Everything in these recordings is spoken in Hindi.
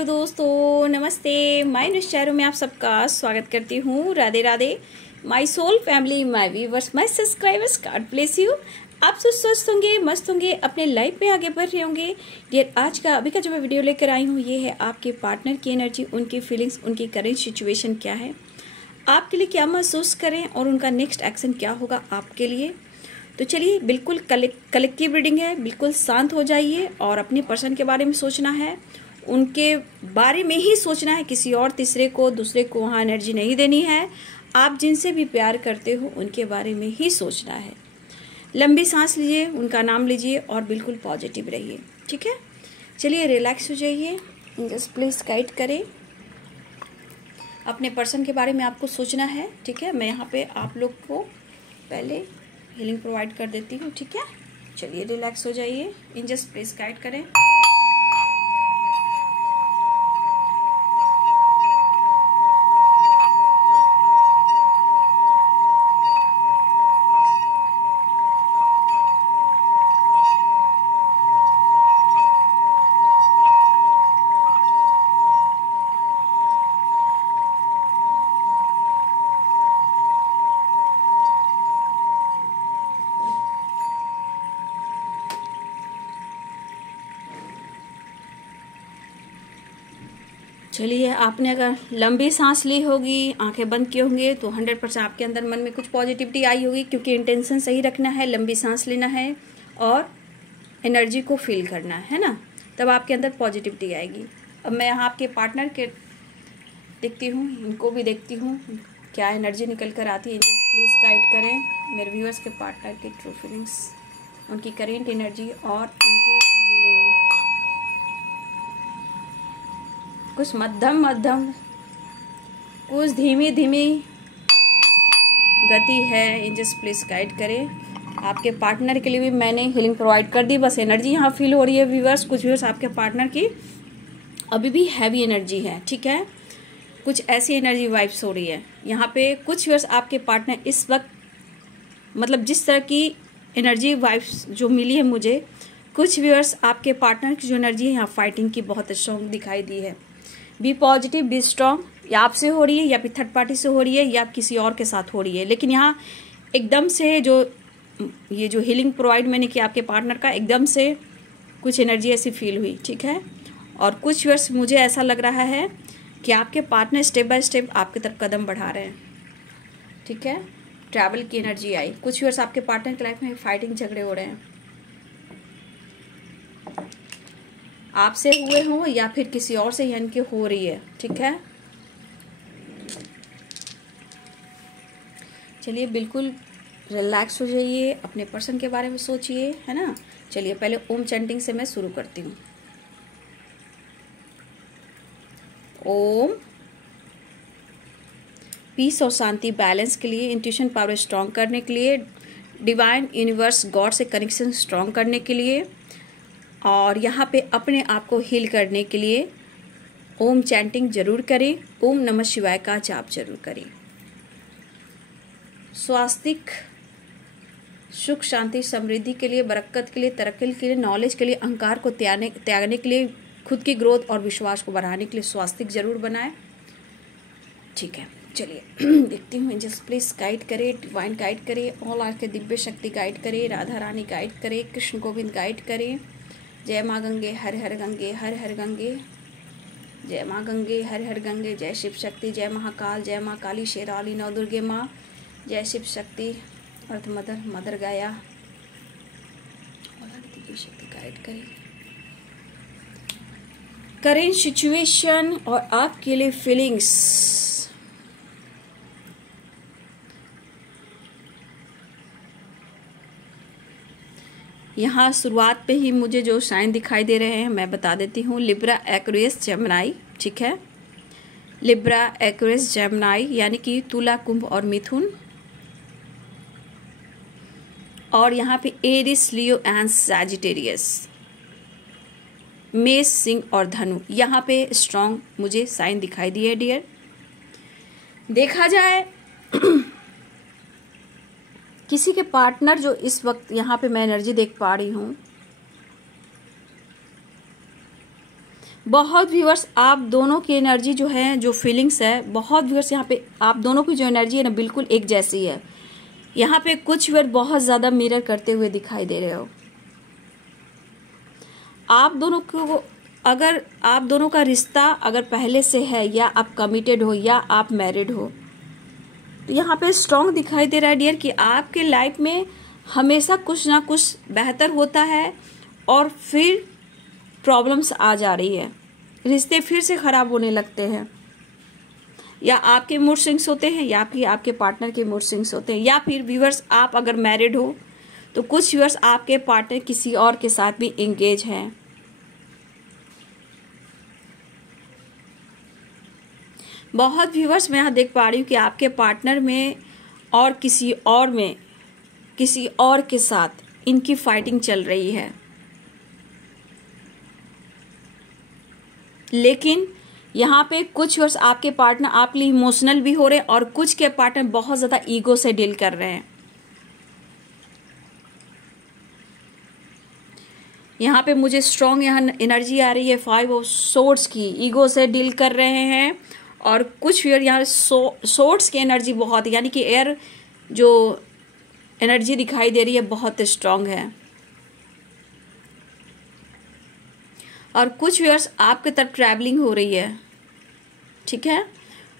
हेलो दोस्तों, नमस्ते। माय निश्चरों में आप सबका स्वागत करती हूँ। Radhe Radhe. My soul family, my viewers, my subscribers, God bless you. आप सब स्वस्थ होंगे, मस्त होंगे, अपने लाइफ में आगे बढ़ रहे होंगे। डियर, आज का अभी का जो मैं वीडियो लेकर आई हूँ ये है आपके पार्टनर की एनर्जी, उनकी फीलिंग्स, उनकी करेंट सिचुएशन क्या है, आपके लिए क्या महसूस करें और उनका नेक्स्ट एक्शन क्या होगा आपके लिए। तो चलिए, बिल्कुल कलेक्टिव रीडिंग है, बिल्कुल शांत हो जाइए और अपने पर्सन के बारे में सोचना है, उनके बारे में ही सोचना है। किसी और तीसरे को, दूसरे को वहाँ एनर्जी नहीं देनी है। आप जिनसे भी प्यार करते हो उनके बारे में ही सोचना है। लंबी सांस लीजिए, उनका नाम लीजिए और बिल्कुल पॉजिटिव रहिए। ठीक है, चलिए रिलैक्स हो जाइए। जस्ट प्लीज गाइड करें। अपने पर्सन के बारे में आपको सोचना है। ठीक है, मैं यहाँ पे आप लोग को पहले हीलिंग प्रोवाइड कर देती हूँ। ठीक है, चलिए रिलैक्स हो जाइए। इन जस्ट प्लीज गाइड करें। चलिए, आपने अगर लंबी सांस ली होगी, आंखें बंद की होंगी, तो 100% आपके अंदर मन में कुछ पॉजिटिविटी आई होगी, क्योंकि इंटेंशन सही रखना है, लंबी सांस लेना है और एनर्जी को फील करना है ना, तब आपके अंदर पॉजिटिविटी आएगी। अब मैं यहाँ आपके पार्टनर के देखती हूँ, इनको भी देखती हूँ क्या एनर्जी निकल कर आती है। प्लीज़ गाइड करें मेरे व्यूअर्स के पार्टनर की ट्रू फीलिंग्स, उनकी करेंट एनर्जी और उनकी फीलिंग। कुछ मध्यम मध्यम, कुछ धीमी धीमी गति है। इन जस्ट प्लीज गाइड करें। आपके पार्टनर के लिए भी मैंने हीलिंग प्रोवाइड कर दी। बस एनर्जी यहाँ फील हो रही है व्यूअर्स। कुछ व्यूअर्स आपके पार्टनर की अभी भी हैवी एनर्जी है। ठीक है, कुछ ऐसी एनर्जी वाइब्स हो रही है यहाँ पे। कुछ व्यूअर्स आपके पार्टनर इस वक्त, मतलब जिस तरह की एनर्जी वाइब्स जो मिली है मुझे, कुछ व्यूअर्स आपके पार्टनर की जो एनर्जी है यहाँ फाइटिंग की बहुत स्ट्रॉन्ग दिखाई दी है। Be positive, be strong. या आपसे हो रही है या फिर थर्ड पार्टी से हो रही है या किसी और के साथ हो रही है, लेकिन यहाँ एकदम से जो ये जो हीलिंग प्रोवाइड मैंने किया आपके पार्टनर का, एकदम से कुछ एनर्जी ऐसी फील हुई। ठीक है, और कुछ वर्ष मुझे ऐसा लग रहा है कि आपके पार्टनर स्टेप बाय स्टेप आपकी तरफ कदम बढ़ा रहे हैं। ठीक है, ट्रैवल की एनर्जी आई। कुछ वर्ष आपके पार्टनर की लाइफ में फाइटिंग, झगड़े हो रहे हैं, आपसे हुए हों या फिर किसी और से यानी कि हो रही है। ठीक है, चलिए बिल्कुल रिलैक्स हो जाइए, अपने पर्सन के बारे में सोचिए, है ना। चलिए पहले ओम चैंटिंग से मैं शुरू करती हूँ। ओम। पीस और शांति, बैलेंस के लिए, इंट्यूशन पावर स्ट्रॉन्ग करने के लिए, डिवाइन यूनिवर्स गॉड से कनेक्शन स्ट्रॉन्ग करने के लिए, और यहाँ पे अपने आप को हील करने के लिए ओम चैंटिंग जरूर करें। ओम नमः शिवाय का जाप जरूर करें। स्वास्तिक, सुख, शांति, समृद्धि के लिए, बरकत के लिए, तरक्की के लिए, नॉलेज के लिए, अहंकार को त्यागने के लिए, खुद की ग्रोथ और विश्वास को बढ़ाने के लिए स्वास्तिक जरूर बनाएं। ठीक है, चलिए देखती हूँ। जस्ट प्लीज गाइड करे, डिवाइन गाइड करे, ऑल आर के दिव्य शक्ति गाइड करे, राधा रानी गाइड करे, कृष्ण गोविंद गाइड करे। जय माँ गंगे, हर हर गंगे, हर हर गंगे। जय माँ गंगे, हर हर गंगे। जय शिव शक्ति, जय महाकाल, जय माँ काली, शेराली, नौ दुर्गे माँ। जय शिव शक्ति, अर्थ मदर, मदर गाया, और दिव्य शक्ति गाइड करें। करेंट सिचुएशन और आपके लिए फीलिंग्स। यहाँ शुरुआत पे ही मुझे जो साइन दिखाई दे रहे हैं मैं बता देती हूँ। Libra, Aquarius, Gemini. ठीक है, लिब्रा, एक्वेरियस, जेमिनी यानी कि तुला, कुंभ और मिथुन। और यहाँ पे एरिस, लियो एंड सैजिटेरियस, मेष, सिंह और धनु। यहाँ पे स्ट्रॉन्ग मुझे साइन दिखाई दिए डियर। देखा जाए किसी के पार्टनर जो इस वक्त यहाँ पे मैं एनर्जी देख पा रही हूँ, बहुत व्यूअर्स आप दोनों की एनर्जी जो है, जो फीलिंग्स है, बहुत व्यूअर्स यहाँ पे आप दोनों की जो एनर्जी है ना बिल्कुल एक जैसी है। यहाँ पे कुछ व्यूअर बहुत ज़्यादा मिरर करते हुए दिखाई दे रहे हो। आप दोनों को, अगर आप दोनों का रिश्ता अगर पहले से है, या आप कमिटेड हो या आप मैरिड हो, तो यहाँ पे स्ट्रॉन्ग दिखाई दे रहा है डियर कि आपके लाइफ में हमेशा कुछ ना कुछ बेहतर होता है और फिर प्रॉब्लम्स आ जा रही है, रिश्ते फिर से खराब होने लगते हैं। या आपके मूड स्विंग्स होते हैं या फिर आपके पार्टनर के मूड स्विंग्स होते हैं, या फिर व्यूअर्स आप अगर मैरिड हो तो कुछ व्यूअर्स आपके पार्टनर किसी और के साथ भी एंगेज हैं। बहुत व्यूअर्स मैं यहाँ देख पा रही हूँ कि आपके पार्टनर में और किसी और के साथ इनकी फाइटिंग चल रही है। लेकिन यहाँ पे कुछ व्यूअर्स आपके पार्टनर आपके लिए इमोशनल भी हो रहे हैं और कुछ के पार्टनर बहुत ज़्यादा ईगो से डील कर रहे हैं। यहाँ पे मुझे स्ट्रॉन्ग यहाँ एनर्जी आ रही है 5 ऑफ सोर्ड्स की, ईगो से डील कर रहे हैं। और कुछ व्यूअर यहाँ सोर्ड्स की एनर्जी बहुत, यानी कि एयर जो एनर्जी दिखाई दे रही है बहुत स्ट्रॉन्ग है। और कुछ व्यूअर्स आपके तरफ ट्रैवलिंग हो रही है, ठीक है।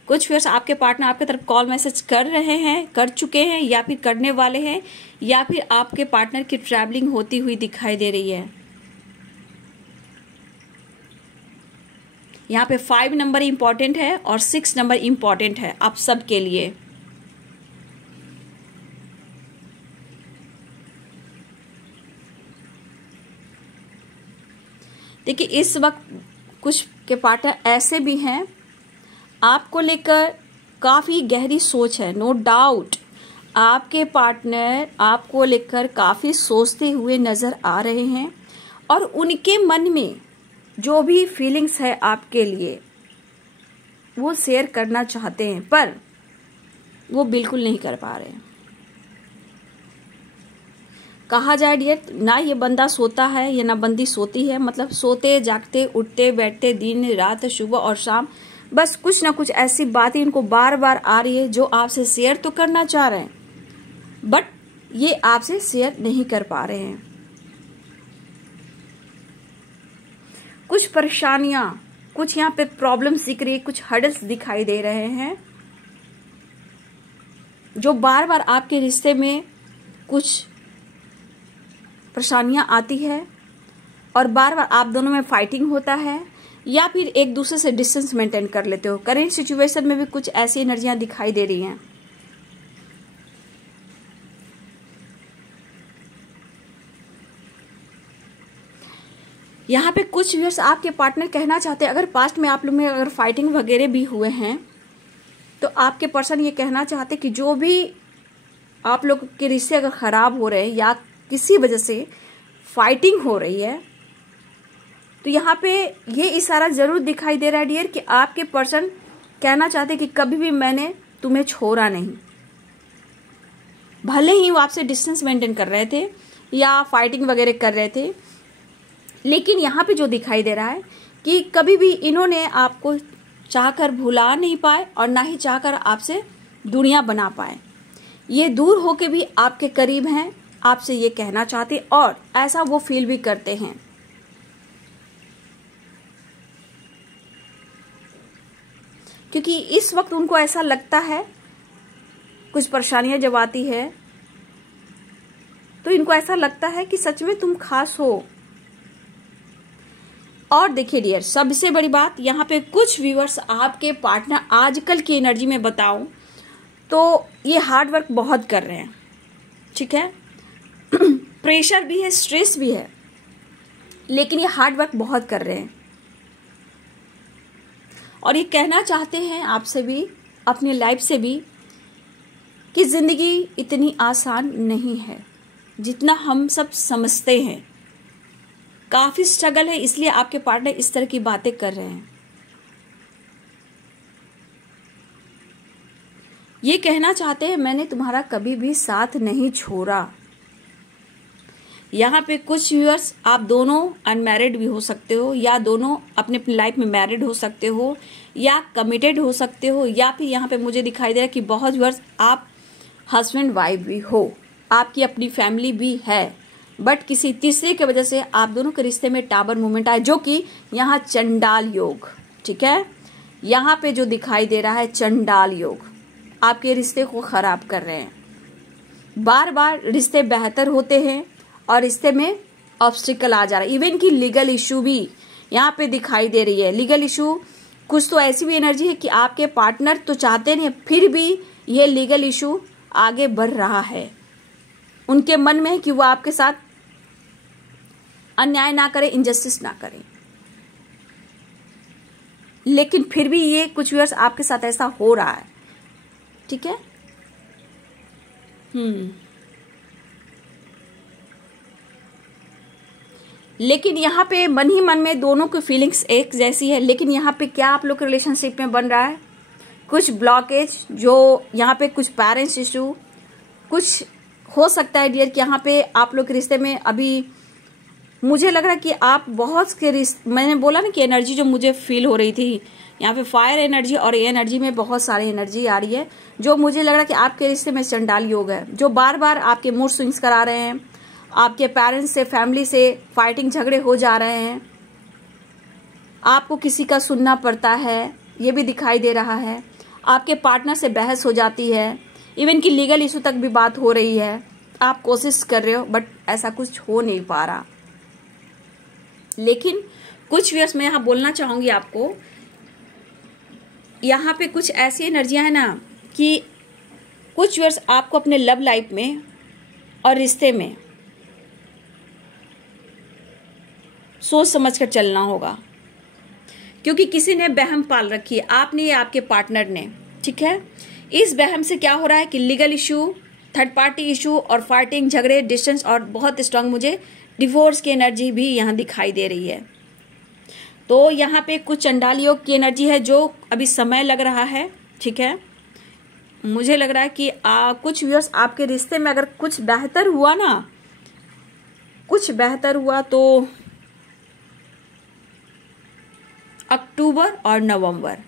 कुछ व्यूअर्स आपके पार्टनर आपके तरफ कॉल मैसेज कर रहे हैं, कर चुके हैं या फिर करने वाले हैं, या फिर आपके पार्टनर की ट्रैवलिंग होती हुई दिखाई दे रही है। यहाँ पे 5 नंबर इंपॉर्टेंट है और 6 नंबर इंपॉर्टेंट है आप सबके लिए। देखिए इस वक्त कुछ के पार्टनर ऐसे भी हैं आपको लेकर काफ़ी गहरी सोच है, नो डाउट आपके पार्टनर आपको लेकर काफ़ी सोचते हुए नज़र आ रहे हैं और उनके मन में जो भी फीलिंग्स है आपके लिए वो शेयर करना चाहते हैं पर वो बिल्कुल नहीं कर पा रहे। कहा जाए डियर, ना ये बंदा सोता है या ना बंदी सोती है, मतलब सोते जागते उठते बैठते दिन रात सुबह और शाम बस कुछ ना कुछ ऐसी बातें इनको बार बार आ रही है जो आपसे शेयर तो करना चाह रहे हैं बट ये आपसे शेयर नहीं कर पा रहे हैं। कुछ परेशानियां, कुछ यहाँ पे प्रॉब्लम्स दिख रही है, कुछ हर्डल्स दिखाई दे रहे हैं जो बार बार आपके रिश्ते में कुछ परेशानियां आती है और बार बार आप दोनों में फाइटिंग होता है या फिर एक दूसरे से डिस्टेंस मेंटेन कर लेते हो। करेंट सिचुएशन में भी कुछ ऐसी एनर्जियां दिखाई दे रही हैं। यहाँ पे कुछ व्यूअर्स आपके पार्टनर कहना चाहते हैं, अगर पास्ट में आप लोग में अगर फाइटिंग वगैरह भी हुए हैं तो आपके पर्सन ये कहना चाहते कि जो भी आप लोग के रिश्ते अगर खराब हो रहे हैं या किसी वजह से फाइटिंग हो रही है तो यहाँ पे ये इशारा जरूर दिखाई दे रहा है डियर कि आपके पर्सन कहना चाहते कि कभी भी मैंने तुम्हें छोड़ा नहीं। भले ही वो आपसे डिस्टेंस मेंटेन कर रहे थे या फाइटिंग वगैरह कर रहे थे, लेकिन यहाँ पे जो दिखाई दे रहा है कि कभी भी इन्होंने आपको चाहकर भुला नहीं पाए और ना ही चाहकर आपसे दूरियां बना पाए। ये दूर होके भी आपके करीब हैं, आपसे ये कहना चाहते और ऐसा वो फील भी करते हैं। क्योंकि इस वक्त उनको ऐसा लगता है, कुछ परेशानियां जब आती है तो इनको ऐसा लगता है कि सच में तुम खास हो। और देखिए डियर, सबसे बड़ी बात यहाँ पे कुछ व्यूअर्स आपके पार्टनर आजकल की एनर्जी में बताऊं तो ये हार्ड वर्क बहुत कर रहे हैं, ठीक है। प्रेशर भी है, स्ट्रेस भी है, लेकिन ये हार्ड वर्क बहुत कर रहे हैं और ये कहना चाहते हैं आपसे भी, अपनी लाइफ से भी, कि जिंदगी इतनी आसान नहीं है जितना हम सब समझते हैं। काफी स्ट्रगल है, इसलिए आपके पार्टनर इस तरह की बातें कर रहे हैं। ये कहना चाहते हैं मैंने तुम्हारा कभी भी साथ नहीं छोड़ा, यहाँ पे कुछ व्यूअर्स आप दोनों अनमैरिड भी हो सकते हो, या दोनों अपने अपनी लाइफ में मैरिड हो सकते हो, या कमिटेड हो सकते हो, या फिर यहाँ पे मुझे दिखाई दे रहा है कि बहुत व्यूअर्स आप हस्बैंड वाइफ भी हो, आपकी अपनी फैमिली भी है, बट किसी तीसरे की वजह से आप दोनों के रिश्ते में टावर मूवमेंट आए, जो कि यहाँ चंडाल योग, ठीक है, यहाँ पे जो दिखाई दे रहा है चंडाल योग आपके रिश्ते को खराब कर रहे हैं। बार बार रिश्ते बेहतर होते हैं और रिश्ते में ऑब्स्टिकल आ जा रहा है। इवन की लीगल इशू भी यहाँ पे दिखाई दे रही है। लीगल इशू कुछ तो ऐसी भी एनर्जी है कि आपके पार्टनर तो चाहते नहीं, फिर भी ये लीगल इशू आगे बढ़ रहा है। उनके मन में है कि वो आपके साथ अन्याय ना करे, इनजस्टिस ना करे, लेकिन फिर भी ये कुछ व्यूअर्स आपके साथ ऐसा हो रहा है, ठीक है। लेकिन यहाँ पे मन ही मन में दोनों की फीलिंग्स एक जैसी है, लेकिन यहाँ पे क्या आप लोग के रिलेशनशिप में बन रहा है कुछ ब्लॉकेज, जो यहाँ पे कुछ पेरेंट्स इशू, कुछ हो सकता है डियर कि यहाँ पे आप लोग के रिश्ते में अभी मुझे लग रहा है कि आप बहुत के रिश्ते, मैंने बोला ना कि एनर्जी जो मुझे फील हो रही थी यहाँ पे फायर एनर्जी, और ये एनर्जी में बहुत सारी एनर्जी आ रही है, जो मुझे लग रहा है कि आपके रिश्ते में चंडाल योग है, जो बार बार आपके मूड स्विंग्स करा रहे हैं, आपके पेरेंट्स से, फैमिली से फाइटिंग झगड़े हो जा रहे हैं, आपको किसी का सुनना पड़ता है, ये भी दिखाई दे रहा है, आपके पार्टनर से बहस हो जाती है, इवन की लीगल इशू तक भी बात हो रही है, आप कोशिश कर रहे हो बट ऐसा कुछ हो नहीं पा रहा। लेकिन कुछ व्यूअर्स मैं यहाँ बोलना चाहूंगी आपको, यहाँ पे कुछ ऐसी एनर्जियां है ना कि कुछ व्यूअर्स आपको अपने लव लाइफ में और रिश्ते में सोच समझ कर चलना होगा, क्योंकि किसी ने बहम पाल रखी है, आपने या आपके पार्टनर ने, ठीक है। इस बहम से क्या हो रहा है कि legal issue, third party issue और फाइटिंग झगड़े, डिस्टेंस और बहुत स्ट्रांग मुझे डिवोर्स की एनर्जी भी यहाँ दिखाई दे रही है। तो यहाँ पे कुछ चंडाल योग की एनर्जी है, जो अभी समय लग रहा है, ठीक है। मुझे लग रहा है कि कुछ व्यूअर्स आपके रिश्ते में अगर कुछ बेहतर हुआ ना, कुछ बेहतर हुआ तो अक्टूबर और नवंबर,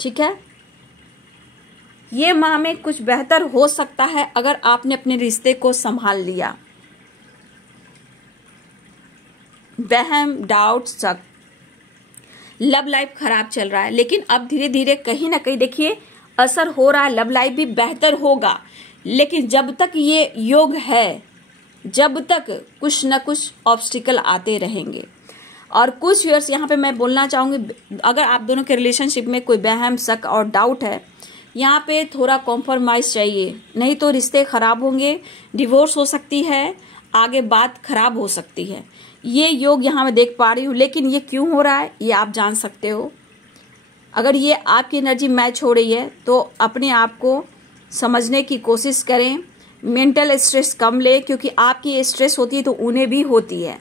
ठीक है, ये माह में कुछ बेहतर हो सकता है अगर आपने अपने रिश्ते को संभाल लिया। वहम, डाउट, शक, लव लाइफ खराब चल रहा है, लेकिन अब धीरे धीरे कहीं ना कहीं देखिए असर हो रहा है, लव लाइफ भी बेहतर होगा। लेकिन जब तक ये योग है, जब तक कुछ न कुछ ऑब्स्टिकल आते रहेंगे। और कुछ व्यूअर्स यहाँ पे मैं बोलना चाहूंगी, अगर आप दोनों के रिलेशनशिप में कोई वहम, शक और डाउट है, यहाँ पे थोड़ा कॉम्प्रोमाइज चाहिए, नहीं तो रिश्ते खराब होंगे, डिवोर्स हो सकती है, आगे बात खराब हो सकती है। ये योग यहाँ मैं देख पा रही हूँ, लेकिन ये क्यों हो रहा है ये आप जान सकते हो। अगर ये आपकी एनर्जी मैच हो रही है तो अपने आप को समझने की कोशिश करें, मेंटल स्ट्रेस कम ले, क्योंकि आपकी स्ट्रेस होती है तो उन्हें भी होती है।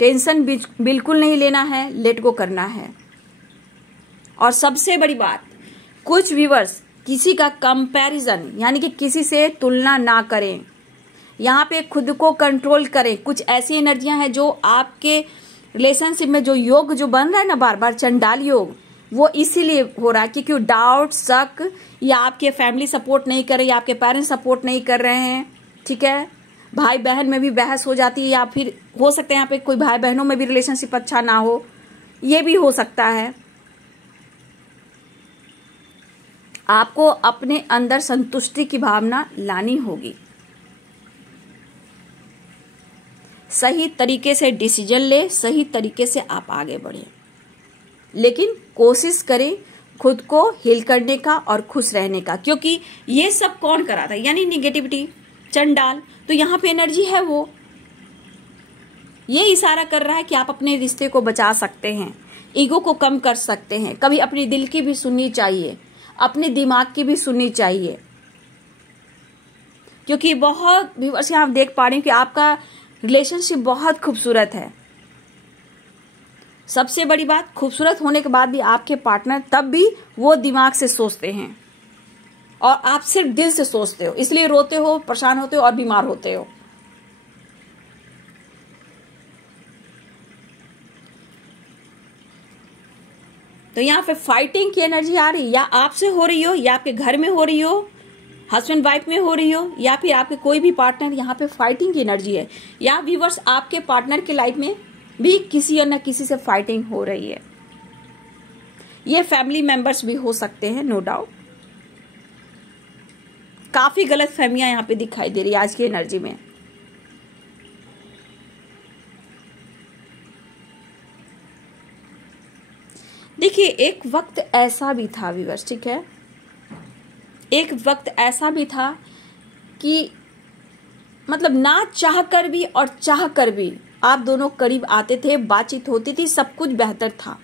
टेंशन बिल्कुल नहीं लेना है, लेट गो करना है। और सबसे बड़ी बात, कुछ व्यूअर्स किसी का कंपैरिजन यानी कि किसी से तुलना ना करें, यहाँ पे खुद को कंट्रोल करें। कुछ ऐसी एनर्जियां हैं जो आपके रिलेशनशिप में जो योग जो बन रहा है ना बार बार चंडाल योग, वो इसीलिए हो रहा है क्योंकि डाउट, शक, या आपके फैमिली सपोर्ट नहीं कर रही, या आपके पेरेंट्स सपोर्ट नहीं कर रहे हैं, ठीक है। भाई बहन में भी बहस हो जाती है, या फिर हो सकता है यहाँ पे कोई भाई बहनों में भी रिलेशनशिप अच्छा ना हो, ये भी हो सकता है। आपको अपने अंदर संतुष्टि की भावना लानी होगी, सही तरीके से डिसीजन ले, सही तरीके से आप आगे बढ़े, लेकिन कोशिश करें खुद को हील करने का और खुश रहने का, क्योंकि ये सब कौन कराता है, यानी निगेटिविटी, चंडाल। तो यहाँ पे एनर्जी है, वो ये इशारा कर रहा है कि आप अपने रिश्ते को बचा सकते हैं, ईगो को कम कर सकते हैं। कभी अपने दिल की भी सुननी चाहिए, अपने दिमाग की भी सुननी चाहिए, क्योंकि बहुत व्यूअर्स यहाँ देख पा रहे हैं कि आपका रिलेशनशिप बहुत खूबसूरत है। सबसे बड़ी बात, खूबसूरत होने के बाद भी आपके पार्टनर तब भी वो दिमाग से सोचते हैं, और आप सिर्फ दिल से सोचते हो, इसलिए रोते हो, परेशान होते हो और बीमार होते हो। तो यहाँ पे फाइटिंग की एनर्जी आ रही, या आपसे हो रही हो, या आपके घर में हो रही हो, हस्बैंड वाइफ में हो रही हो, या फिर आपके कोई भी पार्टनर, यहाँ पे फाइटिंग की एनर्जी है। या व्यूअर्स, आपके पार्टनर की लाइफ में भी किसी न किसी से फाइटिंग हो रही है। ये फैमिली मेंबर्स भी हो सकते हैं, नो डाउट। काफी गलत फहमियां यहाँ पे दिखाई दे रही है आज की एनर्जी में। देखिए, एक वक्त ऐसा भी था व्यूअर्स, ठीक है, एक वक्त ऐसा भी था कि मतलब ना चाह कर भी और चाह कर भी आप दोनों करीब आते थे, बातचीत होती थी, सब कुछ बेहतर था,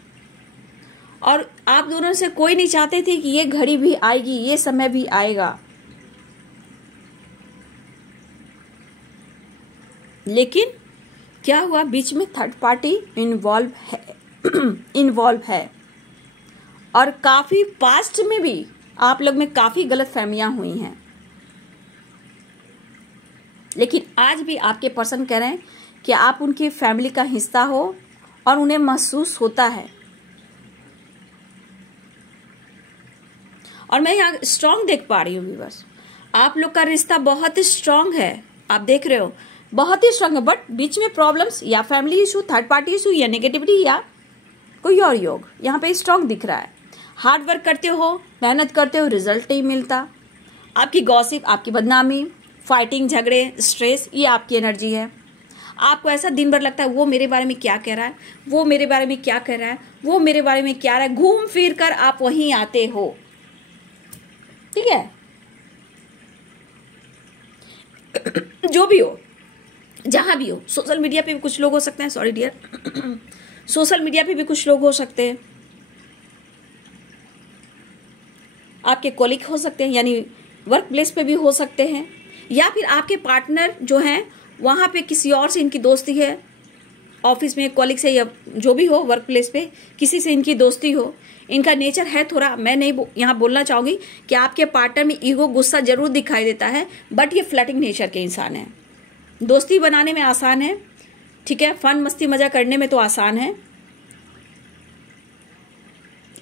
और आप दोनों से कोई नहीं चाहते थे कि ये घड़ी भी आएगी, ये समय भी आएगा। लेकिन क्या हुआ, बीच में थर्ड पार्टी इन्वॉल्व है और काफी पास्ट में भी आप लोग में काफी गलत फहमियां हुई हैं। लेकिन आज भी आपके पर्सन कह रहे हैं कि आप उनकी फैमिली का हिस्सा हो और उन्हें महसूस होता है। और मैं यहाँ स्ट्रांग देख पा रही हूँ व्यूअर्स, आप लोग का रिश्ता बहुत ही स्ट्रांग है, आप देख रहे हो, बहुत ही स्ट्रांग है। बट बीच में प्रॉब्लम्स या family issue, third party issue, या नेगेटिविटी, या कोई और योग यहाँ पे स्ट्रांग दिख रहा है। हार्ड वर्क करते हो, मेहनत करते हो, रिजल्ट नहीं मिलता। आपकी गॉसिप, आपकी बदनामी, फाइटिंग, झगड़े, स्ट्रेस, ये आपकी एनर्जी है। आपको ऐसा दिन भर लगता है वो मेरे बारे में क्या कह रहा है, वो मेरे बारे में क्या कह रहा है, वो मेरे बारे में क्या रहा है, घूम फिर कर आप वहीं आते हो, ठीक है। जो भी हो, जहां भी हो, सोशल मीडिया पे भी कुछ लोग हो सकते हैं, सॉरी डियर, सोशल मीडिया पे भी कुछ लोग हो सकते हैं, आपके कॉलीग हो सकते हैं, यानी वर्क प्लेस पे भी हो सकते हैं, या फिर आपके पार्टनर जो हैं वहां पे किसी और से इनकी दोस्ती है, ऑफिस में कॉलीग से, या जो भी हो वर्क प्लेस पे किसी से इनकी दोस्ती हो। इनका नेचर है थोड़ा, मैं नहीं यहाँ बोलना चाहूंगी कि आपके पार्टनर में ईगो, गुस्सा जरूर दिखाई देता है, बट ये फ्लर्टिंग नेचर के इंसान है। दोस्ती बनाने में आसान है, ठीक है, फन मस्ती मजा करने में तो आसान है,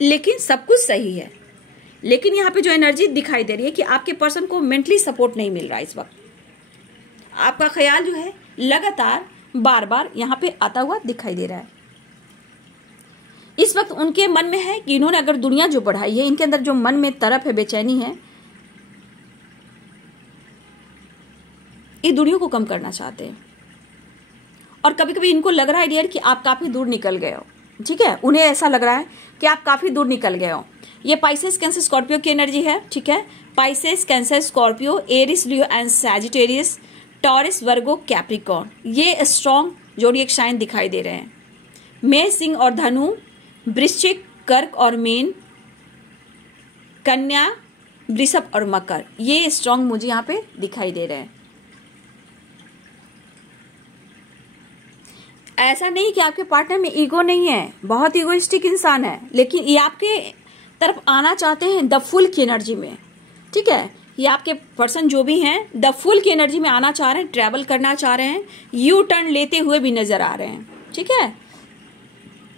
लेकिन सब कुछ सही है। लेकिन यहाँ पे जो एनर्जी दिखाई दे रही है कि आपके पर्सन को मेंटली सपोर्ट नहीं मिल रहा है इस वक्त। आपका ख्याल जो है लगातार बार बार यहाँ पे आता हुआ दिखाई दे रहा है। इस वक्त उनके मन में है कि इन्होंने अगर दुनिया जो बढ़ाई है, इनके अंदर जो मन में तरफ है, बेचैनी है, ये दुनिया को कम करना चाहते हैं। और कभी कभी इनको लग रहा है डियर कि आप काफी दूर निकल गए हो, ठीक है, उन्हें ऐसा लग रहा है कि आप काफी दूर निकल गए हो। ये पाइसेस, कैंसर, स्कॉर्पियो की एनर्जी है, ठीक है। Pisces, Cancer, Scorpio, Aries, Leo and Sagittarius, Taurus, Virgo, Capricorn, ये स्ट्रॉन्ग जोडिएक साइन दिखाई दे रहे हैं। मेष, सिंह और धनु, वृश्चिक, कर्क और मीन, कन्या, वृषभ और मकर, ये स्ट्रॉन्ग मुझे यहाँ पे दिखाई दे रहे हैं। ऐसा नहीं कि आपके पार्टनर में ईगो नहीं है, बहुत ईगोइस्टिक इंसान है, लेकिन ये आपके तरफ आना चाहते हैं द फुल की एनर्जी में, ठीक है। ये आपके पर्सन जो भी हैं द फुल की एनर्जी में आना चाह रहे हैं, ट्रैवल करना चाह रहे हैं, यू टर्न लेते हुए भी नजर आ रहे हैं, ठीक है।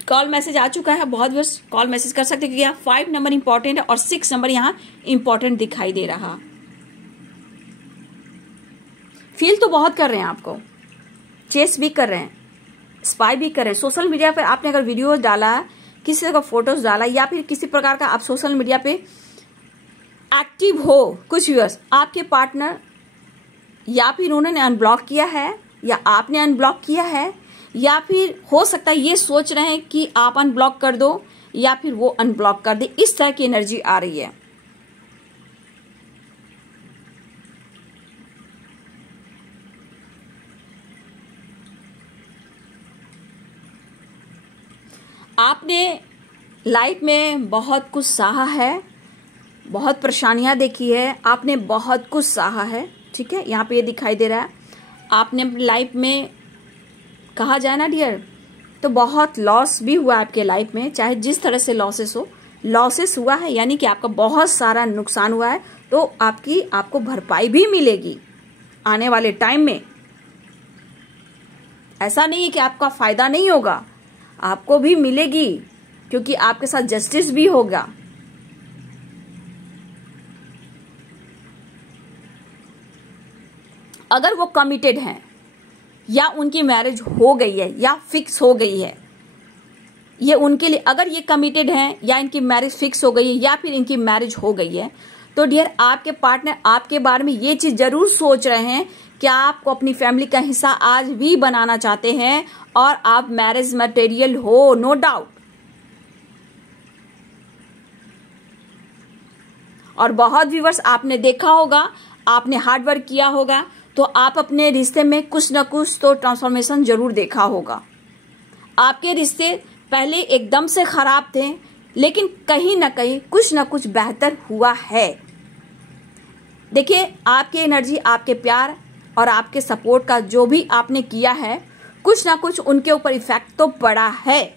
कॉल मैसेज आ चुका है, बहुत बस कॉल मैसेज कर सकते हैं क्योंकि यहाँ 5 नंबर इंपॉर्टेंट है और 6 नंबर यहाँ इंपॉर्टेंट दिखाई दे रहा। फील तो बहुत कर रहे हैं आपको, चेस भी कर रहे हैं, स्पाई भी कर रहे हैं। सोशल मीडिया पर आपने अगर वीडियोस डाला, किसी का फोटोज डाला, या फिर किसी प्रकार का आप सोशल मीडिया पे एक्टिव हो, कुछ व्यूअर्स आपके पार्टनर या फिर उन्होंने अनब्लॉक किया है, या आपने अनब्लॉक किया है, या फिर हो सकता है ये सोच रहे हैं कि आप अनब्लॉक कर दो या फिर वो अनब्लॉक कर दे, इस तरह की एनर्जी आ रही है। आपने लाइफ में बहुत कुछ सहा है, बहुत परेशानियां देखी है, आपने बहुत कुछ सहा है, ठीक है। यहाँ पे ये दिखाई दे रहा है आपने लाइफ में, कहा जाए ना डियर, तो बहुत लॉस भी हुआ आपके लाइफ में, चाहे जिस तरह से लॉसेस हो, लॉसेस हुआ है, यानी कि आपका बहुत सारा नुकसान हुआ है, तो आपको भरपाई भी मिलेगी आने वाले टाइम में। ऐसा नहीं है कि आपका फायदा नहीं होगा, आपको भी मिलेगी, क्योंकि आपके साथ जस्टिस भी होगा। अगर वो कमिटेड हैं या उनकी मैरिज हो गई है या फिक्स हो गई है, ये उनके लिए, अगर ये कमिटेड हैं या इनकी मैरिज फिक्स हो गई है या फिर इनकी मैरिज हो गई है, तो डियर आपके पार्टनर आपके बारे में ये चीज जरूर सोच रहे हैं कि आपको अपनी फैमिली का हिस्सा आज भी बनाना चाहते हैं और आप मैरिज मटेरियल हो, नो डाउट। और बहुत व्यूअर्स आपने देखा होगा, आपने हार्ड वर्क किया होगा, तो आप अपने रिश्ते में कुछ ना कुछ तो ट्रांसफॉर्मेशन जरूर देखा होगा। आपके रिश्ते पहले एकदम से खराब थे, लेकिन कहीं ना कहीं कुछ ना कुछ बेहतर हुआ है। देखिए, आपकी एनर्जी, आपके प्यार और आपके सपोर्ट का जो भी आपने किया है, कुछ ना कुछ उनके ऊपर इफेक्ट तो पड़ा है,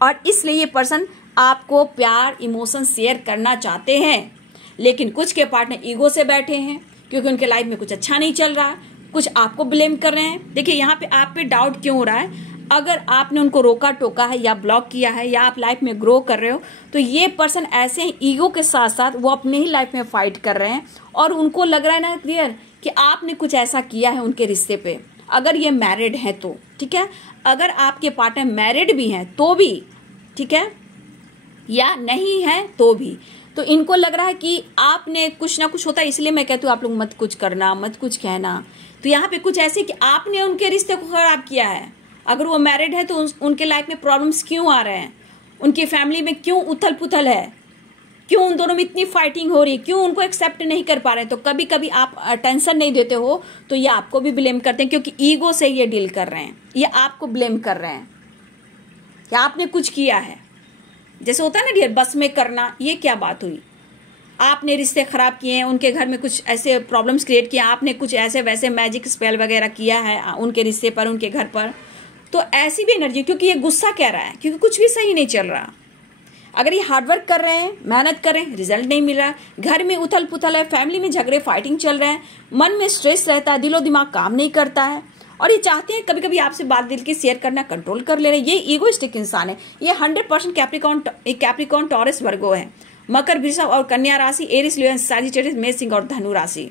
और इसलिए ये पर्सन आपको प्यार, इमोशन शेयर करना चाहते हैं। लेकिन कुछ के पार्टनर ईगो से बैठे हैं, क्योंकि उनके लाइफ में कुछ अच्छा नहीं चल रहा, कुछ आपको ब्लेम कर रहे हैं। देखिए, यहाँ पे आप पे डाउट क्यों हो रहा है? अगर आपने उनको रोका टोका है या ब्लॉक किया है या आप लाइफ में ग्रो कर रहे हो, तो ये पर्सन ऐसे ही ईगो के साथ साथ वो अपने ही लाइफ में फाइट कर रहे हैं, और उनको लग रहा है ना क्लियर कि आपने कुछ ऐसा किया है उनके रिश्ते पे। अगर ये मैरिड है तो ठीक है, अगर आपके पार्टनर मैरिड भी हैं तो भी ठीक है, या नहीं है तो भी, तो इनको लग रहा है कि आपने कुछ ना कुछ होता है। इसलिए मैं कहती हूँ आप लोग मत कुछ करना, मत कुछ कहना। तो यहाँ पे कुछ ऐसे कि आपने उनके रिश्ते को खराब किया है। अगर वो मैरिड है तो उनके लाइफ में प्रॉब्लम्स क्यों आ रहे हैं, उनकी फैमिली में क्यों उथल पुथल है, क्यों उन दोनों में इतनी फाइटिंग हो रही है, क्यों उनको एक्सेप्ट नहीं कर पा रहे हैं। तो कभी कभी आप टेंशन नहीं देते हो तो ये आपको भी ब्लेम करते हैं, क्योंकि ईगो से ये डील कर रहे हैं, ये आपको ब्लेम कर रहे हैं कि आपने कुछ किया है। जैसे होता है ना डियर, बस में करना, ये क्या बात हुई? आपने रिश्ते खराब किए हैं, उनके घर में कुछ ऐसे प्रॉब्लम्स क्रिएट किए, आपने कुछ ऐसे वैसे मैजिक स्पेल वगैरह किया है उनके रिश्ते पर, उनके घर पर। तो ऐसी भी एनर्जी, क्योंकि ये गुस्सा कह रहा है, क्योंकि कुछ भी सही नहीं चल रहा। अगर ये हार्डवर्क कर रहे हैं, मेहनत कर रहे हैं, रिजल्ट नहीं मिल रहा, घर में उथल पुथल है, फैमिली में झगड़े फाइटिंग चल रहे हैं, मन में स्ट्रेस रहता है, दिलो दिमाग काम नहीं करता है, और ये चाहते हैं कभी कभी आपसे बात दिल की शेयर करना, कंट्रोल कर ले रहे हैं। ये ईगोइस्टिक इंसान है। ये 100% कैप्रिकॉन टॉरस वर्गो है। मकर, वृषभ और कन्या राशि, एरिस, लियो, सैजिटेरियस, मेष, सिंह और धनु राशि।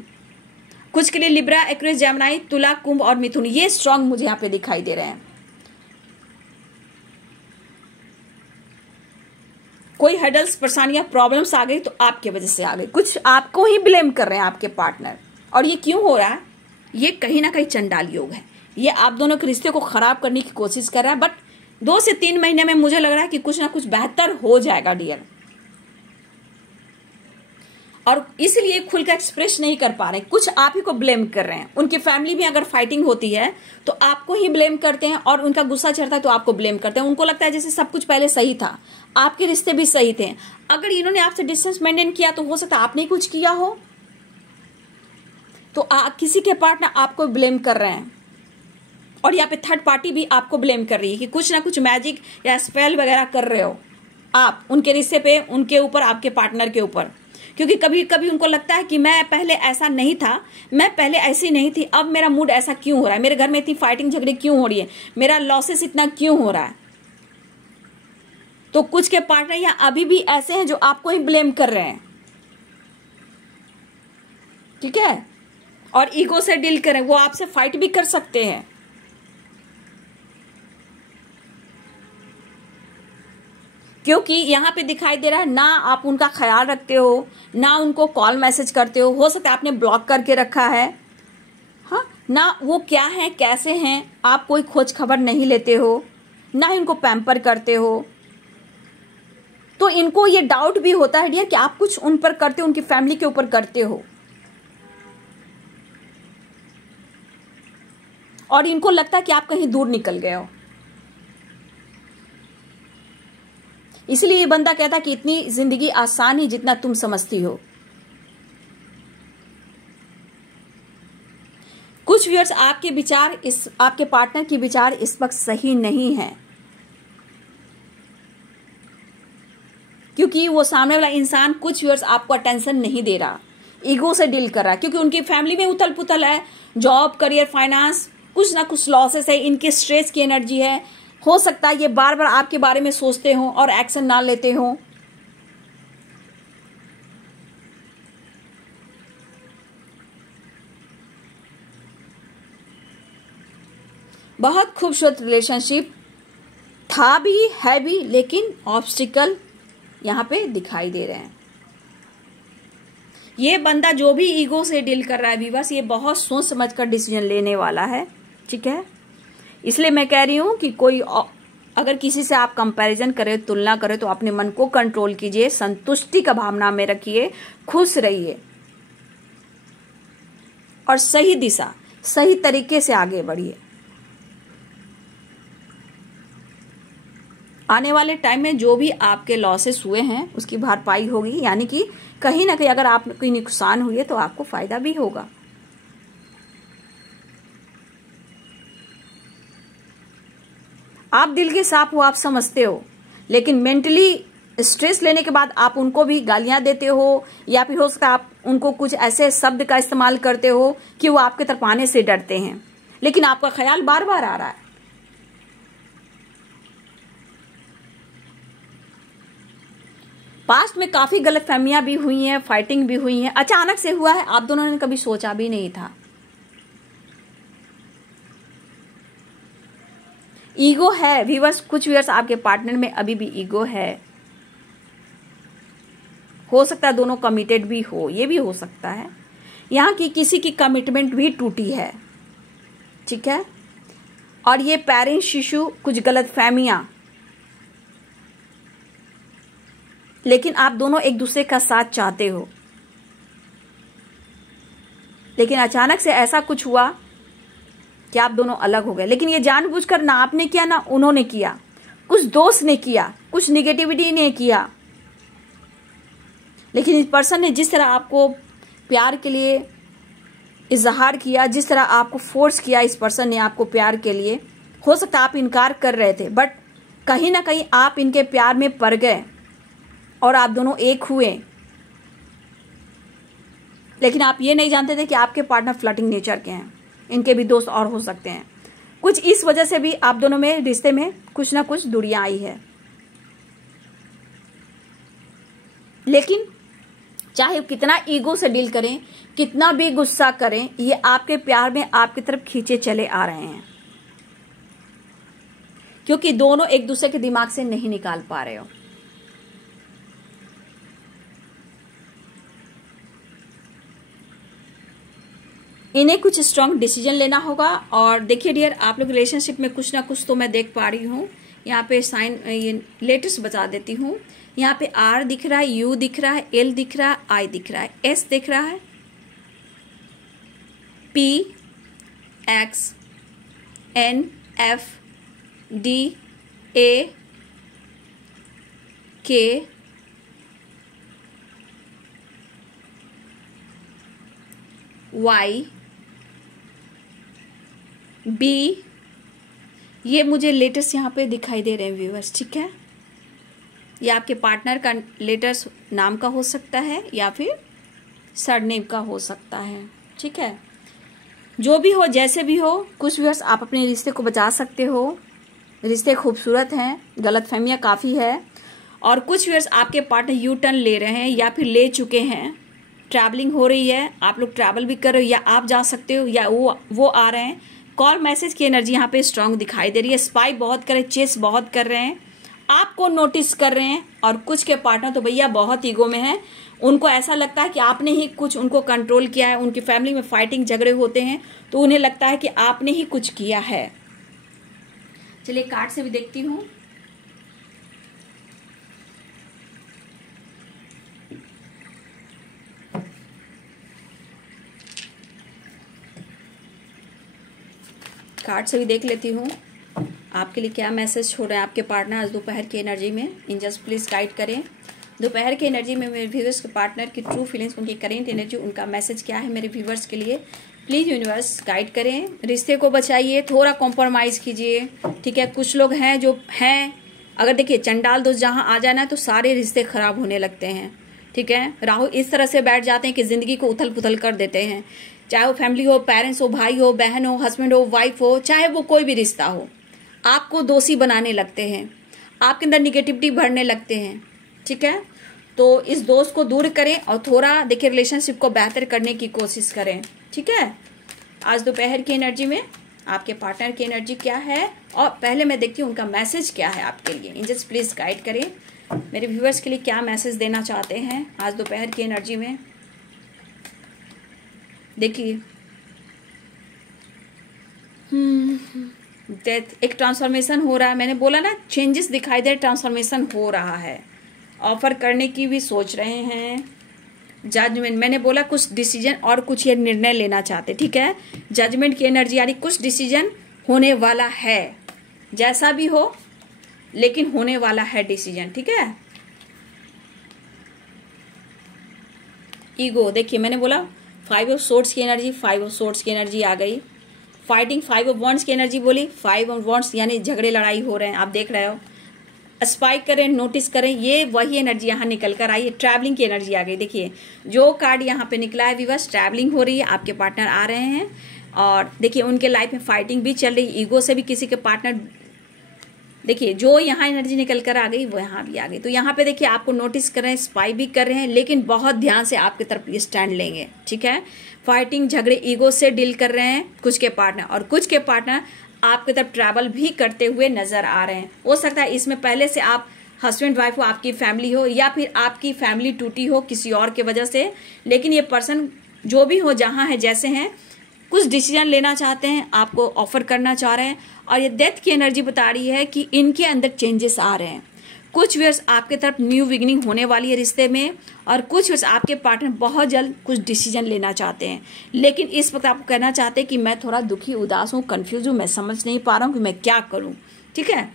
कुछ के लिए लिब्रा, एक्वेरियस, जेमिनी, तुला, कुंभ और मिथुन, ये स्ट्रांग मुझे यहाँ पे दिखाई दे रहे हैं। कोई हडल्स, परेशानियां, प्रॉब्लम्स आ गई तो आपके वजह से आ गई, कुछ आपको ही ब्लेम कर रहे हैं आपके पार्टनर। और ये क्यों हो रहा है? ये कहीं ना कहीं चंडाल योग है। ये आप दोनों के रिश्ते को खराब करने की कोशिश कर रहा है, बट 2 से 3 महीने में मुझे लग रहा है कि कुछ ना कुछ बेहतर हो जाएगा डियर। और इसलिए खुलकर एक्सप्रेस नहीं कर पा रहे, कुछ आप ही को ब्लेम कर रहे हैं। उनकी फैमिली में अगर फाइटिंग होती है तो आपको ही ब्लेम करते हैं, और उनका गुस्सा चढ़ता है तो आपको ब्लेम करते हैं। उनको लगता है जैसे सब कुछ पहले सही था, आपके रिश्ते भी सही थे। अगर इन्होंने आपसे डिस्टेंस मेंटेन किया तो हो सकता है आपने कुछ किया हो, तो किसी के पार्टनर आपको ब्लेम कर रहे हैं, और यहाँ पे थर्ड पार्टी भी आपको ब्लेम कर रही है कि कुछ ना कुछ मैजिक या स्पेल वगैरह कर रहे हो आप उनके रिश्ते पे, उनके ऊपर, आपके पार्टनर के ऊपर। क्योंकि कभी कभी उनको लगता है कि मैं पहले ऐसा नहीं था, मैं पहले ऐसी नहीं थी, अब मेरा मूड ऐसा क्यों हो रहा है, मेरे घर में इतनी फाइटिंग झगड़े क्यों हो रही है, मेरा लॉसेस इतना क्यों हो रहा है। तो कुछ के पार्टनर यहाँ अभी भी ऐसे हैं जो आपको ही ब्लेम कर रहे हैं, ठीक है, और ईगो से डील करें, वो आपसे फाइट भी कर सकते हैं। क्योंकि यहाँ पे दिखाई दे रहा है ना आप उनका ख्याल रखते हो, ना उनको कॉल मैसेज करते हो सकता है आपने ब्लॉक करके रखा है, हाँ, ना वो क्या है कैसे हैं आप कोई खोज खबर नहीं लेते हो, ना ही उनको पैम्पर करते हो। तो इनको ये डाउट भी होता है डियर कि आप कुछ उन पर करते हो, उनकी फैमिली के ऊपर करते हो, और इनको लगता है कि आप कहीं दूर निकल गए हो। इसलिए ये बंदा कहता है कि इतनी जिंदगी आसान ही जितना तुम समझती हो। कुछ व्यूअर्स आपके विचार, इस आपके पार्टनर के विचार इस वक्त सही नहीं है, क्योंकि वो सामने वाला इंसान, कुछ व्यूअर्स आपको अटेंशन नहीं दे रहा, ईगो से डील कर रहा है, क्योंकि उनकी फैमिली में उथल पुथल है, जॉब, करियर, फाइनेंस, कुछ ना कुछ लॉसेस है, इनके स्ट्रेस की एनर्जी है। हो सकता है ये बार बार आपके बारे में सोचते हो और एक्शन ना लेते हो। बहुत खूबसूरत रिलेशनशिप था भी, है भी, लेकिन ऑब्स्टिकल यहां पे दिखाई दे रहे हैं। ये बंदा जो भी ईगो से डील कर रहा है व्यूअर्स, ये बहुत सोच समझकर डिसीजन लेने वाला है, ठीक है। इसलिए मैं कह रही हूं कि कोई अगर किसी से आप कंपैरिजन करें, तुलना करें, तो अपने मन को कंट्रोल कीजिए, संतुष्टि का भावना में रखिए, खुश रहिए और सही दिशा, सही तरीके से आगे बढ़िए। आने वाले टाइम में जो भी आपके लॉसेस हुए हैं उसकी भरपाई होगी, यानी कि कहीं ना कहीं अगर आप कोई नुकसान हुई है तो आपको फायदा भी होगा। आप दिल के साफ हो, आप समझते हो, लेकिन मेंटली स्ट्रेस लेने के बाद आप उनको भी गालियां देते हो, या फिर हो सकता है आप उनको कुछ ऐसे शब्द का इस्तेमाल करते हो कि वो आपके तरफ आने से डरते हैं, लेकिन आपका ख्याल बार बार आ रहा है। पास्ट में काफी गलतफहमियां भी हुई हैं, फाइटिंग भी हुई है, अचानक से हुआ है, आप दोनों ने कभी सोचा भी नहीं था। ईगो है व्यूअर्स, कुछ व्यूअर्स आपके पार्टनर में अभी भी ईगो है। हो सकता है दोनों कमिटेड भी हो, ये भी हो सकता है। यहां की किसी की कमिटमेंट भी टूटी है, ठीक है। और ये पेरेंट शिशु कुछ गलतफहमियां, लेकिन आप दोनों एक दूसरे का साथ चाहते हो, लेकिन अचानक से ऐसा कुछ हुआ कि आप दोनों अलग हो गए। लेकिन ये जानबूझकर ना आपने किया ना उन्होंने किया, कुछ दोस्त ने किया, कुछ निगेटिविटी ने किया, लेकिन इस पर्सन ने जिस तरह आपको प्यार के लिए इजहार किया, जिस तरह आपको फोर्स किया इस पर्सन ने आपको प्यार के लिए, हो सकता आप इनकार कर रहे थे, बट कहीं ना कहीं आप इनके प्यार में पड़ गए और आप दोनों एक हुए। लेकिन आप ये नहीं जानते थे कि आपके पार्टनर फ्लर्टिंग नेचर के हैं, इनके भी दोस्त और हो सकते हैं। कुछ इस वजह से भी आप दोनों में रिश्ते में कुछ ना कुछ दूरियां आई है। लेकिन चाहे कितना ईगो से डील करें, कितना भी गुस्सा करें, ये आपके प्यार में आपकी तरफ खींचे चले आ रहे हैं, क्योंकि दोनों एक दूसरे के दिमाग से नहीं निकाल पा रहे हो। इन्हें कुछ स्ट्रांग डिसीजन लेना होगा। और देखिए डियर, आप लोग रिलेशनशिप में कुछ ना कुछ तो मैं देख पा रही हूँ। यहाँ पे साइन, ये लेटर्स बता देती हूँ। यहाँ पे आर दिख रहा है, यू दिख रहा है, एल दिख रहा है, आई दिख रहा है, एस दिख रहा है, P, X, N, F, D, A, K, Y, B, ये मुझे लेटर्स यहाँ पे दिखाई दे रहे हैं व्यूअर्स, ठीक है। ये आपके पार्टनर का लेटर्स नाम का हो सकता है या फिर सरनेम का हो सकता है, ठीक है। जो भी हो, जैसे भी हो, कुछ व्यूअर्स आप अपने रिश्ते को बचा सकते हो। रिश्ते खूबसूरत हैं, गलतफहमियां काफ़ी है। और कुछ व्यूअर्स आपके पार्टनर यू टर्न ले रहे हैं या फिर ले चुके हैं। ट्रैवलिंग हो रही है, आप लोग ट्रैवल भी कर रहे हो, या आप जा सकते हो, या वो आ रहे हैं। कॉल मैसेज की एनर्जी यहाँ पे स्ट्रांग दिखाई दे रही है। स्पाई बहुत कर रहे हैं, चेस बहुत कर रहे हैं, आपको नोटिस कर रहे हैं। और कुछ के पार्टनर तो भैया बहुत ईगो में है, उनको ऐसा लगता है कि आपने ही कुछ उनको कंट्रोल किया है। उनकी फैमिली में फाइटिंग झगड़े होते हैं तो उन्हें लगता है कि आपने ही कुछ किया है। चलिए कार्ड से भी देखती हूँ। कार्ड से भी देख लेती हूँ आपके लिए क्या मैसेज छोड़ रहे हैं आपके पार्टनर आज दोपहर की एनर्जी में। एंजल्स प्लीज गाइड करें। दोपहर की एनर्जी में मेरे व्यूवर्स के पार्टनर की ट्रू फीलिंग्स, उनकी करेंट एनर्जी, उनका मैसेज क्या है मेरे व्यूवर्स के लिए। प्लीज यूनिवर्स गाइड करें। रिश्ते को बचाइए, थोड़ा कॉम्प्रोमाइज कीजिए, ठीक है। कुछ लोग हैं जो हैं, अगर देखिए चंडाल दोस्त जहाँ आ जाना है तो सारे रिश्ते खराब होने लगते हैं, ठीक है। राहु इस तरह से बैठ जाते हैं कि जिंदगी को उथल पुथल कर देते हैं, चाहे वो फैमिली हो, पेरेंट्स हो, भाई हो, बहन हो, हस्बैंड हो, वाइफ हो, चाहे वो कोई भी रिश्ता हो, आपको दोषी बनाने लगते हैं, आपके अंदर निगेटिविटी भरने लगते हैं, ठीक है। तो इस दोष को दूर करें और थोड़ा देखिए रिलेशनशिप को बेहतर करने की कोशिश करें, ठीक है। आज दोपहर की एनर्जी में आपके पार्टनर की एनर्जी क्या है, और पहले मैं देखती हूँ उनका मैसेज क्या है आपके लिए। एंजल्स प्लीज गाइड करें मेरे व्यूअर्स के लिए, क्या मैसेज देना चाहते हैं आज दोपहर की एनर्जी में। देखिए डेथ, एक ट्रांसफॉर्मेशन हो रहा है, मैंने बोला ना चेंजेस दिखाई दे, ट्रांसफॉर्मेशन हो रहा है। ऑफर करने की भी सोच रहे हैं। जजमेंट, मैंने बोला कुछ डिसीजन और कुछ ये निर्णय लेना चाहते, ठीक है। जजमेंट की एनर्जी आ रही, कुछ डिसीजन होने वाला है, जैसा भी हो लेकिन होने वाला है डिसीजन, ठीक है। ईगो, देखिए मैंने बोला 5 ऑफ सोर्ड्स की एनर्जी, 5 ऑफ सोर्ड्स की एनर्जी आ गई। फाइटिंग, 5 ऑफ वॉन्ड्स की एनर्जी बोली, 5 ऑफ वॉन्ड्स यानी झगड़े लड़ाई हो रहे हैं, आप देख रहे हो। स्पाइक करें, नोटिस करें, ये वही एनर्जी यहाँ निकल कर आई है। ट्रैवलिंग की एनर्जी आ गई। देखिए जो कार्ड यहाँ पे निकला है व्यूअर्स, ट्रैवलिंग हो रही है, आपके पार्टनर आ रहे हैं और देखिए उनके लाइफ में फाइटिंग भी चल रही है, ईगो से भी किसी के पार्टनर, देखिए जो यहाँ एनर्जी निकल कर आ गई वो यहाँ भी आ गई। तो यहाँ पे देखिए आपको नोटिस कर रहे हैं, स्पाई भी कर रहे हैं, लेकिन बहुत ध्यान से आपकी तरफ ये स्टैंड लेंगे, ठीक है। फाइटिंग, झगड़े, ईगो से डील कर रहे हैं कुछ के पार्टनर, और कुछ के पार्टनर आपकी तरफ ट्रैवल भी करते हुए नजर आ रहे हैं। हो सकता है इसमें पहले से आप हस्बैंड वाइफ हो, आपकी फैमिली हो, या फिर आपकी फैमिली टूटी हो किसी और के वजह से, लेकिन ये पर्सन जो भी हो, जहाँ है, जैसे हैं, कुछ डिसीजन लेना चाहते हैं, आपको ऑफर करना चाह रहे हैं। और ये डेथ की एनर्जी बता रही है कि इनके अंदर चेंजेस आ रहे हैं। कुछ व्यूअर्स आपके तरफ न्यू बिगिनिंग होने वाली है रिश्ते में, और कुछ व्यूअर्स आपके पार्टनर बहुत जल्द कुछ डिसीजन लेना चाहते हैं, लेकिन इस वक्त आपको कहना चाहते हैं कि मैं थोड़ा दुखी, उदास हूँ, कंफ्यूज हूँ, मैं समझ नहीं पा रहा हूँ कि मैं क्या करूँ, ठीक है।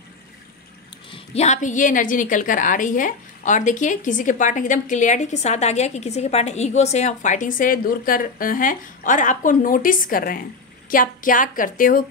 यहाँ पे ये एनर्जी निकल कर आ रही है। और देखिए किसी के पार्टनर एकदम क्लियरिटी के साथ आ गया कि किसी के पार्टनर ईगो से और फाइटिंग से दूर कर हैं और आपको नोटिस कर रहे हैं कि आप क्या करते हो,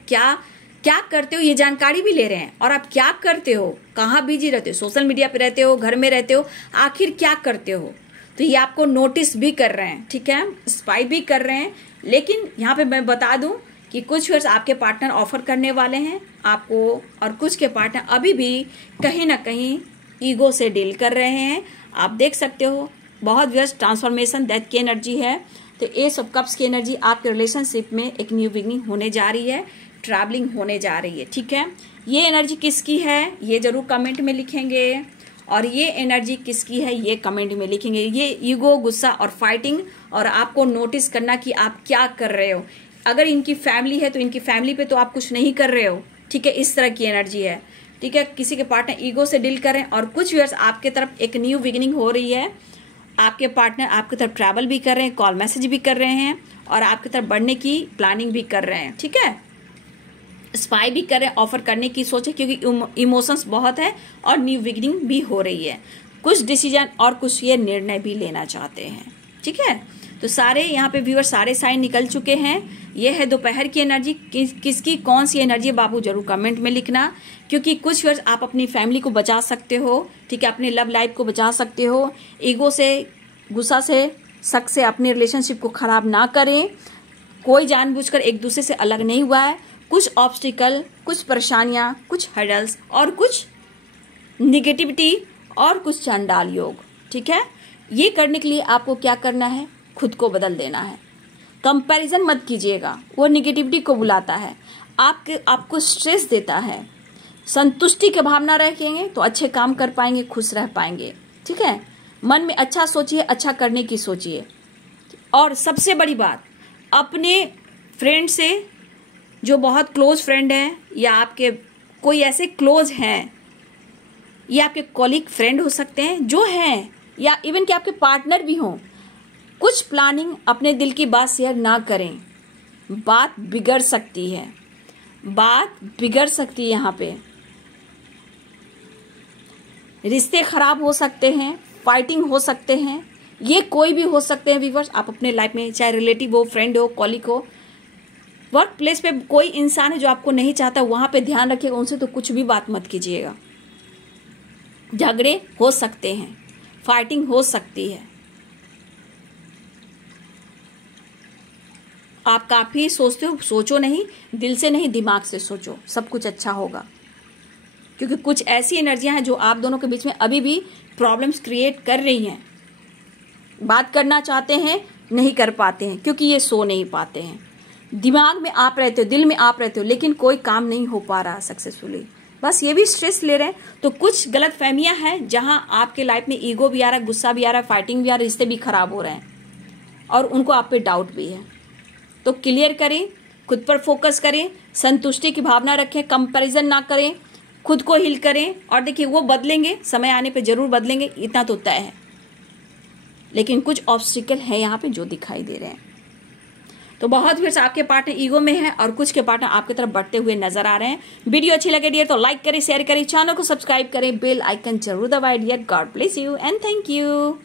क्या करते हो, ये जानकारी भी ले रहे हैं। और आप क्या करते हो, कहाँ बिजी रहते हो, सोशल मीडिया पे रहते हो, घर में रहते हो, आखिर क्या करते हो, तो ये आपको नोटिस भी कर रहे हैं, ठीक है, स्पाई भी कर रहे हैं। लेकिन यहाँ पे मैं बता दूं कि कुछ व्यूअर्स आपके पार्टनर ऑफर करने वाले हैं आपको, और कुछ के पार्टनर अभी भी कहीं ना कहीं ईगो से डील कर रहे हैं। आप देख सकते हो बहुत व्यूअर्स ट्रांसफॉर्मेशन, डेथ की एनर्जी है। तो एस ऑफ कप्स की एनर्जी आपके रिलेशनशिप में एक न्यू बिगिनिंग होने जा रही है, ट्रैवलिंग होने जा रही है, ठीक है। ये एनर्जी किसकी है ये जरूर कमेंट में लिखेंगे, और ये एनर्जी किसकी है ये कमेंट में लिखेंगे। ये ईगो, गुस्सा और फाइटिंग, और आपको नोटिस करना कि आप क्या कर रहे हो। अगर इनकी फैमिली है तो इनकी फैमिली पे तो आप कुछ नहीं कर रहे हो, ठीक है, इस तरह की एनर्जी है, ठीक है। किसी के पार्टनर ईगो से डील कर रहे हैं, और कुछ व्यूअर्स आपके तरफ एक न्यू बिगिनिंग हो रही है। आपके पार्टनर आपकी तरफ ट्रैवल भी कर रहे हैं, कॉल मैसेज भी कर रहे हैं, और आपकी तरफ बढ़ने की प्लानिंग भी कर रहे हैं, ठीक है। स्पाई भी कर रहे हैं, ऑफर करने की सोचे, क्योंकि इमोशंस बहुत है और न्यू बिगिनिंग भी हो रही है। कुछ डिसीजन और कुछ ये निर्णय भी लेना चाहते हैं, ठीक है। तो सारे यहाँ पे व्यूअर सारे साइन निकल चुके हैं। ये है दोपहर की एनर्जी। किसकी कौन सी एनर्जी है बाबू जरूर कमेंट में लिखना, क्योंकि कुछ व्यूअर्स आप अपनी फैमिली को बचा सकते हो, ठीक है, अपने लव लाइफ को बचा सकते हो। ईगो से, गुस्सा से, शक से अपने रिलेशनशिप को खराब ना करें। कोई जानबूझकर एक दूसरे से अलग नहीं हुआ है। कुछ ऑब्स्टिकल, कुछ परेशानियां, कुछ हर्डल्स और कुछ निगेटिविटी और कुछ चंडाल योग, ठीक है। ये करने के लिए आपको क्या करना है, खुद को बदल देना है। कंपैरिजन मत कीजिएगा, वो निगेटिविटी को बुलाता है, आपको स्ट्रेस देता है। संतुष्टि की भावना रखेंगे तो अच्छे काम कर पाएंगे, खुश रह पाएंगे, ठीक है। मन में अच्छा सोचिए, अच्छा करने की सोचिए। और सबसे बड़ी बात, अपने फ्रेंड से जो बहुत क्लोज फ्रेंड है, या आपके कोई ऐसे क्लोज हैं, या आपके कॉलीग फ्रेंड हो सकते हैं जो हैं, या इवन कि आपके पार्टनर भी हों, कुछ प्लानिंग अपने दिल की बात शेयर ना करें। बात बिगड़ सकती है, बात बिगड़ सकती है। यहाँ पे रिश्ते खराब हो सकते हैं, फाइटिंग हो सकते हैं, ये कोई भी हो सकते हैं व्यूअर्स। आप अपने लाइफ में चाहे रिलेटिव हो, फ्रेंड हो, कॉलीग हो, वर्क प्लेस पे कोई इंसान है जो आपको नहीं चाहता, वहां पे ध्यान रखिएगा, उनसे तो कुछ भी बात मत कीजिएगा। झगड़े हो सकते हैं, फाइटिंग हो सकती है, आप काफी सोचते हो, सोचो नहीं, दिल से नहीं दिमाग से सोचो, सब कुछ अच्छा होगा। क्योंकि कुछ ऐसी एनर्जियां हैं जो आप दोनों के बीच में अभी भी प्रॉब्लम्स क्रिएट कर रही हैं। बात करना चाहते हैं, नहीं कर पाते हैं, क्योंकि ये सो नहीं पाते हैं। दिमाग में आप रहते हो, दिल में आप रहते हो, लेकिन कोई काम नहीं हो पा रहा सक्सेसफुली, बस ये भी स्ट्रेस ले रहे हैं। तो कुछ गलत फहमियां हैं जहां आपके लाइफ में ईगो भी आ रहा है, गुस्सा भी आ रहा है, फाइटिंग भी आ रही है, रिश्ते भी खराब हो रहे हैं और उनको आप पे डाउट भी है। तो क्लियर करें, खुद पर फोकस करें, संतुष्टि की भावना रखें, कंपैरिजन ना करें, खुद को हील करें। और देखिए वो बदलेंगे, समय आने पे जरूर बदलेंगे, इतना तो तय है। लेकिन कुछ ऑब्स्टिकल है यहाँ पे जो दिखाई दे रहे हैं। तो बहुत फिर आपके पार्टनर ईगो में है और कुछ के पार्टनर आपकी तरफ बढ़ते हुए नजर आ रहे हैं। वीडियो अच्छी लगे डियर तो लाइक करें, शेयर करें, चैनल को सब्सक्राइब करें, बेल आइकन जरूर दबाएं dear. God bless you and thank you.